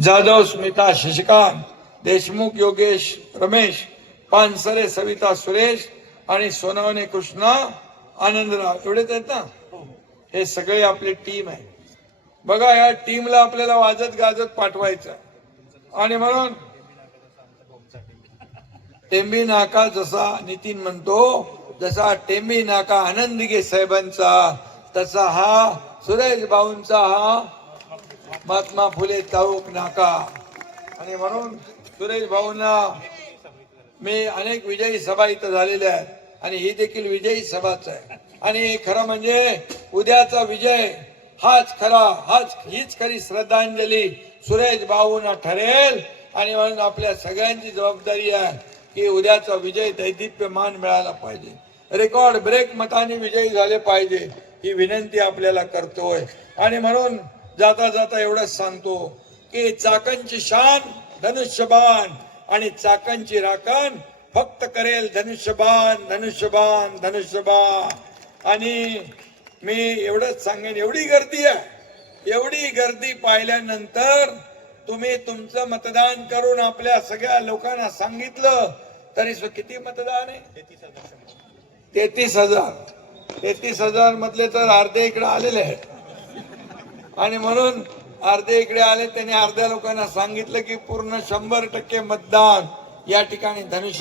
जाधव स्मिता शशिकांत देशमुख योगेश रमेश पानसरे सविता सुरेश आणि सोनावणे कृष्णा आनंदराव. एवढेच आहेत ना? हे सगळे आपली टीम आहे बघा या टीमला आपल्याला वाजत गाजत पाठवायचं आणि म्हणून टेंबी नाका जसा नितीन म्हणतो जसा टेंबी नाका आनंदगे साहेबांचा तसा हा सुरेश भाऊंचा हा महात्मा फुले चाऊक नाका आणि म्हणून सुरेश भाऊंना मी अनेक विजयी सभा इथं झालेल्या आहेत आणि ही देखील विजयी सभाच आहे आणि खरं म्हणजे उद्याचा विजय हाच खरा हाच हीच खरी श्रद्धांजली सुरेश भाऊंना ठरेल आणि म्हणून आपल्या सगळ्यांची जबाबदारी आहे की उद्याचा विजय दैदिप्यमान मिळाला पाहिजे रेकॉर्ड ब्रेक मताने विजयी झाले पाहिजे ही विनंती आपल्याला करतोय आणि म्हणून जाता जाता एवढंच सांगतो की चाकणची शान धनुष्यबाण आणि चाकणची राखण फक्त करेल धनुष्यबाण धनुष्यबाण धनुष्यबाण. आणि मी एवढंच सांगेन एवढी गर्दी आहे. एवढी गर्दी पाहिल्यानंतर तुम्ही तुमचं मतदान करून आपल्या सगळ्या लोकांना सांगितलं तरी किती मतदान आहे? तेहतीस हजार. तेहतीस हजार मधले तर अर्धे इकडे आलेले आहेत. आणि म्हणून अर्धे इकडे आले त्यांनी अर्ध्या लोकांना सांगितलं की पूर्ण शंभर टक्के मतदान या ठिकाणी धनुष्य